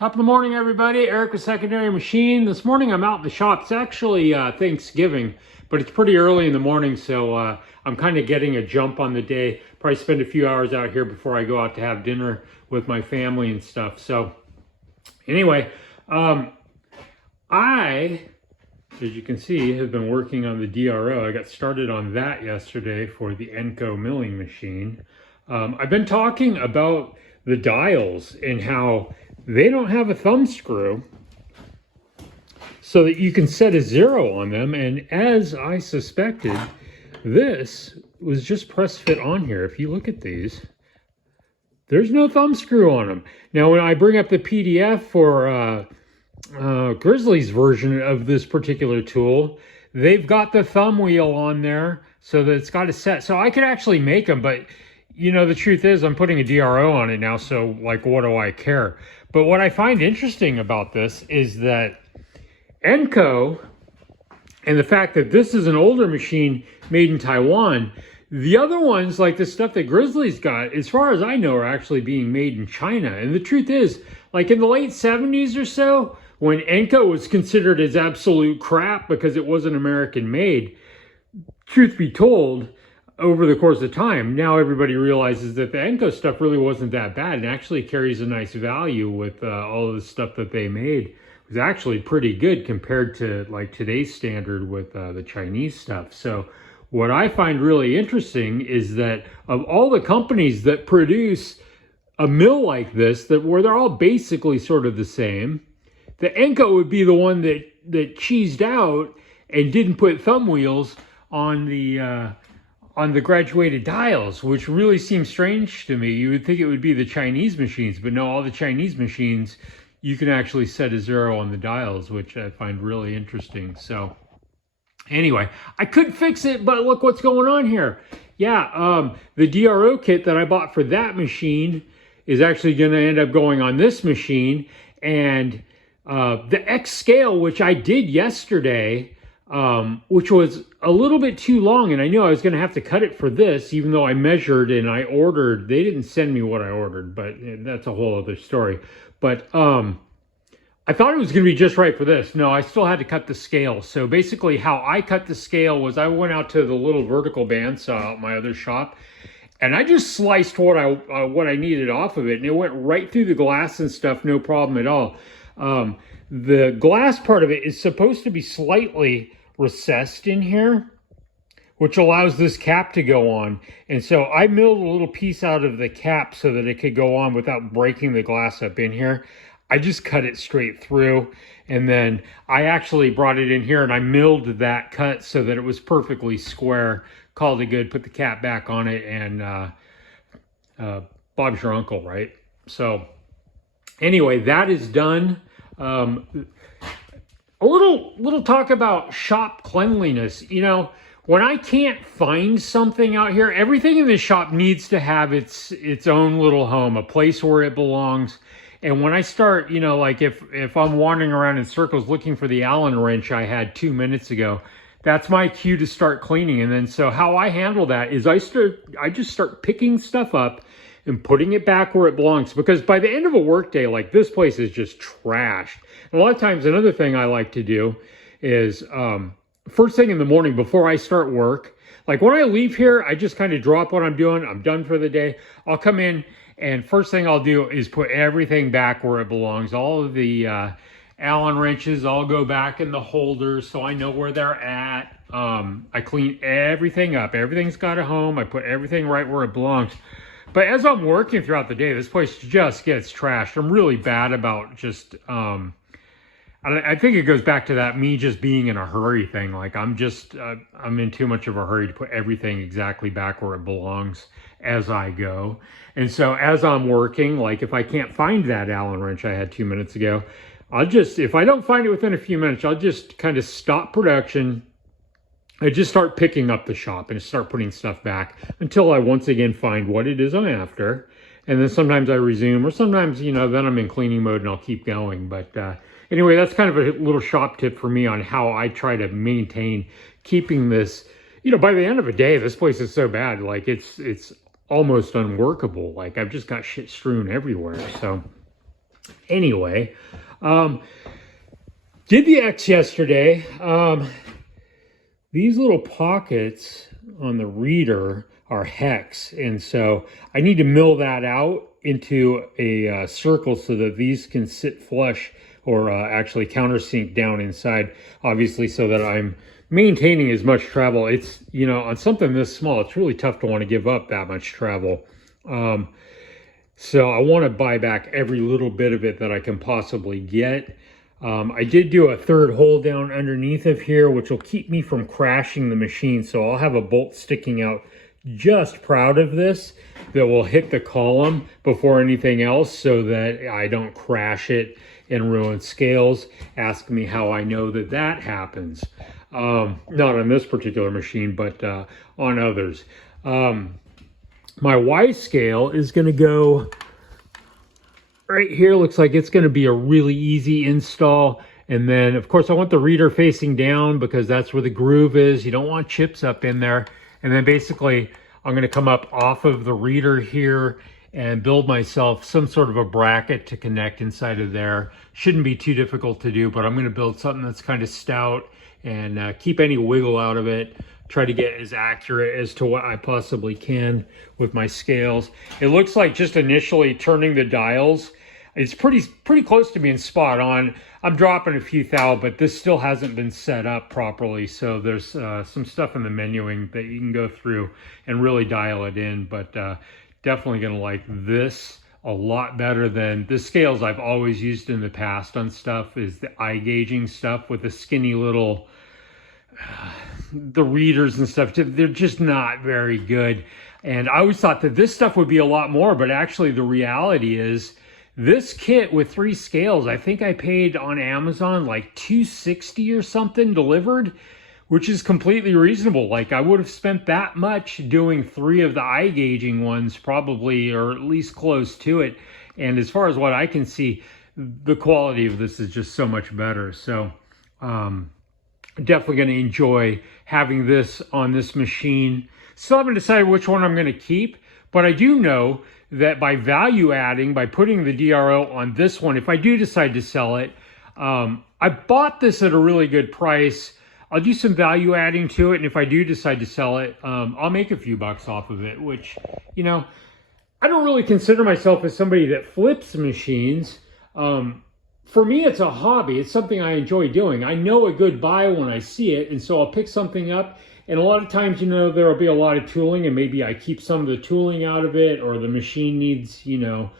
Top of the morning, everybody. Eric with Secondary Machine. This morning I'm out in the shop. It's actually Thanksgiving, but it's pretty early in the morning, so I'm kind of getting a jump on the day. Probably spend a few hours out here before I go out to have dinner with my family and stuff. So anyway, I, as you can see, have been working on the DRO. I got started on that yesterday for the Enco milling machine. I've been talking about the dials and how they don't have a thumb screw so that you can set a 0 on them. And as I suspected, this was just press fit on here. If you look at these, there's no thumb screw on them. Now, when I bring up the PDF for Grizzly's version of this particular tool, they've got the thumb wheel on there so that it's got a set. So I could actually make them, but you know, the truth is I'm putting a DRO on it now, so like, what do I care? But what I find interesting about this is that Enco, and the fact that this is an older machine made in Taiwan, the other ones, like the stuff that Grizzly's got, as far as I know, are actually being made in China. And the truth is, like in the late 70s or so, when Enco was considered as absolute crap because it wasn't American made, truth be told, over the course of time, now everybody realizes that the Enco stuff really wasn't that bad and actually carries a nice value with all of the stuff that they made. It was actually pretty good compared to like today's standard with the Chinese stuff. So what I find really interesting is that of all the companies that produce a mill like this, where they're all basically sort of the same, the Enco would be the one that cheesed out and didn't put thumb wheels on the graduated dials, which really seems strange to me. You would think it would be the Chinese machines, but no, all the Chinese machines, you can actually set a 0 on the dials, which I find really interesting. So anyway, I could fix it, but look what's going on here. Yeah, the DRO kit that I bought for that machine is actually going to end up going on this machine. And the X scale, which I did yesterday, which was a little bit too long, and I knew I was going to have to cut it for this, even though I measured and I ordered. They didn't send me what I ordered, but that's a whole other story. But I thought it was going to be just right for this. No, I still had to cut the scale. So basically how I cut the scale was I went out to the little vertical bandsaw at my other shop, and I just sliced what I needed off of it, and it went right through the glass and stuff, no problem at all. The glass part of it is supposed to be slightly recessed in here, which allows this cap to go on. And so I milled a little piece out of the cap so that it could go on without breaking the glass up in here. I just cut it straight through, and then I actually brought it in here and I milled that cut so that it was perfectly square. Called it good, put the cap back on it, and Bob's your uncle, right? So anyway, that is done. A little talk about shop cleanliness. You know, when I can't find something out here, everything in this shop needs to have its own little home, a place where it belongs. And when I start, you know, like if I'm wandering around in circles looking for the Allen wrench I had 2 minutes ago, that's my cue to start cleaning. And then so how I handle that is I just start picking stuff up and putting it back where it belongs, because by the end of a workday, like, this place is just trashed. And a lot of times, another thing I like to do is first thing in the morning before I start work, like when I leave here, I just kind of drop what I'm doing. I'm done for the day. I'll come in, and first thing I'll do is put everything back where it belongs. All of the Allen wrenches all go back in the holders so I know where they're at. I clean everything up. Everything's got a home. I put everything right where it belongs. But as I'm working throughout the day, this place just gets trashed. I'm really bad about just, I think it goes back to that me just being in a hurry thing. Like I'm in too much of a hurry to put everything exactly back where it belongs as I go. And so as I'm working, like if I can't find that Allen wrench I had 2 minutes ago, if I don't find it within a few minutes, I'll just kind of stop production. I just start picking up the shop and start putting stuff back until I once again find what it is I'm after. And then sometimes I resume, or sometimes, you know, then I'm in cleaning mode and I'll keep going. But anyway, that's kind of a little shop tip for me on how I try to maintain keeping this. You know, by the end of a day, this place is so bad, like it's almost unworkable. Like I've just got shit strewn everywhere. So Anyway, did the X yesterday. These little pockets on the reader are hex, and so I need to mill that out into a circle so that these can sit flush or actually countersink down inside, obviously, so that I'm maintaining as much travel. It's, you know, on something this small, it's really tough to want to give up that much travel. So I want to buy back every little bit of it that I can possibly get. I did do a third hole down underneath of here, which will keep me from crashing the machine. So I'll have a bolt sticking out just proud of this that will hit the column before anything else so that I don't crash it and ruin scales. Ask me how I know that that happens. Not on this particular machine, but on others. My Y scale is going to go right here. Looks like it's going to be a really easy install. And then, of course, I want the reader facing down because that's where the groove is. You don't want chips up in there. And then basically, I'm going to come up off of the reader here and build myself some sort of a bracket to connect inside of there. Shouldn't be too difficult to do, but I'm going to build something that's kind of stout and keep any wiggle out of it. Try to get as accurate as to what I possibly can with my scales. It looks like just initially turning the dials, it's pretty close to being spot on. I'm dropping a few thou, but this still hasn't been set up properly. So there's some stuff in the menuing that you can go through and really dial it in. But definitely gonna like this a lot better than the scales I've always used in the past on stuff is the eye gauging stuff with the skinny little, the readers and stuff. They're just not very good. And I always thought that this stuff would be a lot more, but actually the reality is this kit with 3 scales, I think I paid on Amazon like $260 or something delivered, which is completely reasonable. Like I would have spent that much doing 3 of the eye gauging ones probably, or at least close to it. And as far as what I can see, the quality of this is just so much better. So definitely going to enjoy having this on this machine. Still haven't decided which one I'm going to keep, but I do know that by value adding, by putting the DRO on this one, if I do decide to sell it, I bought this at a really good price. I'll do some value adding to it, and if I do decide to sell it, I'll make a few bucks off of it, which, you know, I don't really consider myself as somebody that flips machines. For me, it's a hobby. It's something I enjoy doing. I know a good buy when I see it, and so I'll pick something up. And a lot of times, you know, there will be a lot of tooling, and maybe I keep some of the tooling out of it, or the machine needs, you know,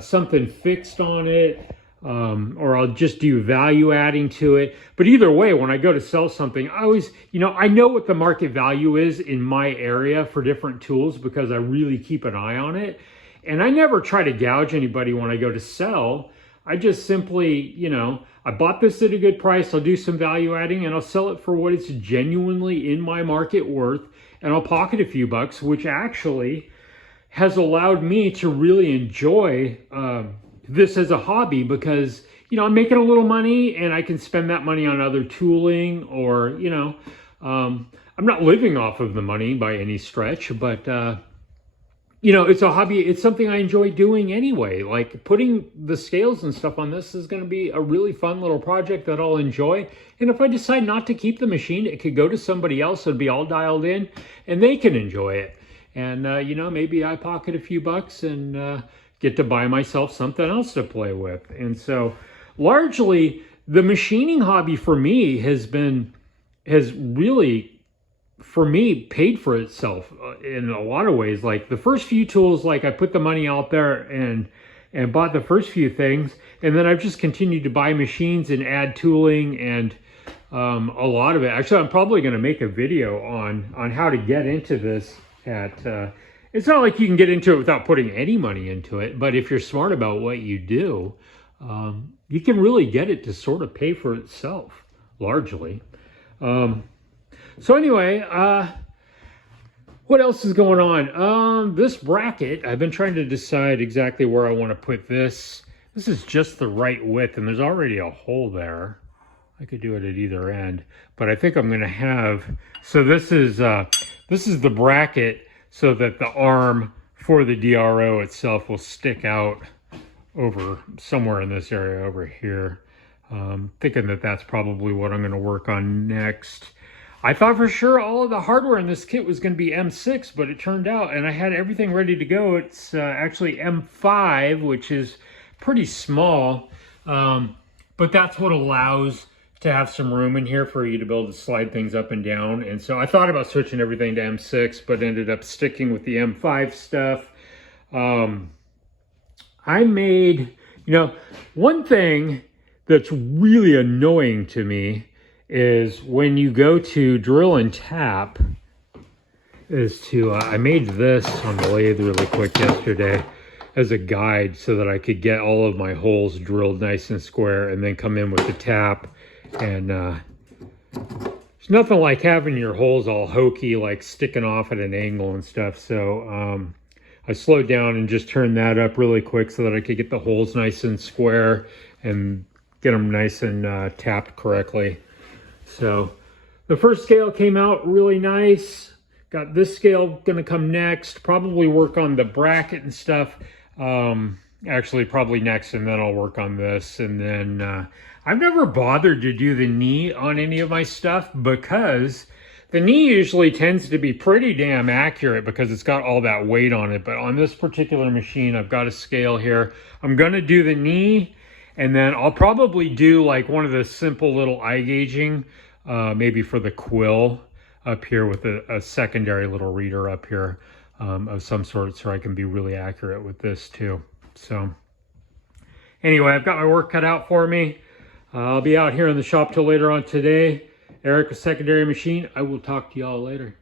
something fixed on it, or I'll just do value adding to it. But either way, when I go to sell something, I always, you know, I know what the market value is in my area for different tools because I really keep an eye on it. And I never try to gouge anybody when I go to sell. I just simply, you know, I bought this at a good price. I'll do some value adding and I'll sell it for what it's genuinely in my market worth. And I'll pocket a few bucks, which actually has allowed me to really enjoy this as a hobby because, you know, I'm making a little money and I can spend that money on other tooling or, you know, I'm not living off of the money by any stretch, but, you know, it's a hobby. It's something I enjoy doing anyway. Like putting the scales and stuff on this is going to be a really fun little project that I'll enjoy. And if I decide not to keep the machine, it could go to somebody else and be all dialed in and they can enjoy it. And, you know, maybe I pocket a few bucks and get to buy myself something else to play with. And so largely the machining hobby for me has really, for me, paid for itself in a lot of ways. Like the first few tools, like I put the money out there and bought the first few things, and then I've just continued to buy machines and add tooling and a lot of it. Actually, I'm probably going to make a video on how to get into this at it's not like you can get into it without putting any money into it, but if you're smart about what you do, you can really get it to sort of pay for itself largely. So anyway, what else is going on? This bracket, I've been trying to decide exactly where I want to put this. This is just the right width, and there's already a hole there. I could do it at either end, but I think I'm going to have, so this is the bracket so that the arm for the DRO itself will stick out over somewhere in this area over here. Thinking that that's probably what I'm going to work on next. I thought for sure all of the hardware in this kit was going to be M6, but it turned out, and I had everything ready to go, it's actually M5, which is pretty small, but that's what allows to have some room in here for you to be able to slide things up and down. And so I thought about switching everything to M6, but ended up sticking with the M5 stuff. I made, one thing that's really annoying to me is when you go to drill and tap, I made this on the lathe really quick yesterday as a guide so that I could get all of my holes drilled nice and square and then come in with the tap. And there's nothing like having your holes all hokey, like sticking off at an angle and stuff. So I slowed down and just turned that up really quick so that I could get the holes nice and square and get them nice and tapped correctly. So the first scale came out really nice. Got this scale gonna come next. Probably work on the bracket and stuff. Actually probably next, and then I'll work on this. And then I've never bothered to do the knee on any of my stuff because the knee usually tends to be pretty damn accurate because it's got all that weight on it. But on this particular machine, I've got a scale here. I'm gonna do the knee, and then I'll probably do like one of the simple little eye gauging, maybe for the quill up here with a secondary little reader up here of some sort, so I can be really accurate with this too. So anyway, I've got my work cut out for me. I'll be out here in the shop till later on today. Eric with Secondary Machine. I will talk to y'all later.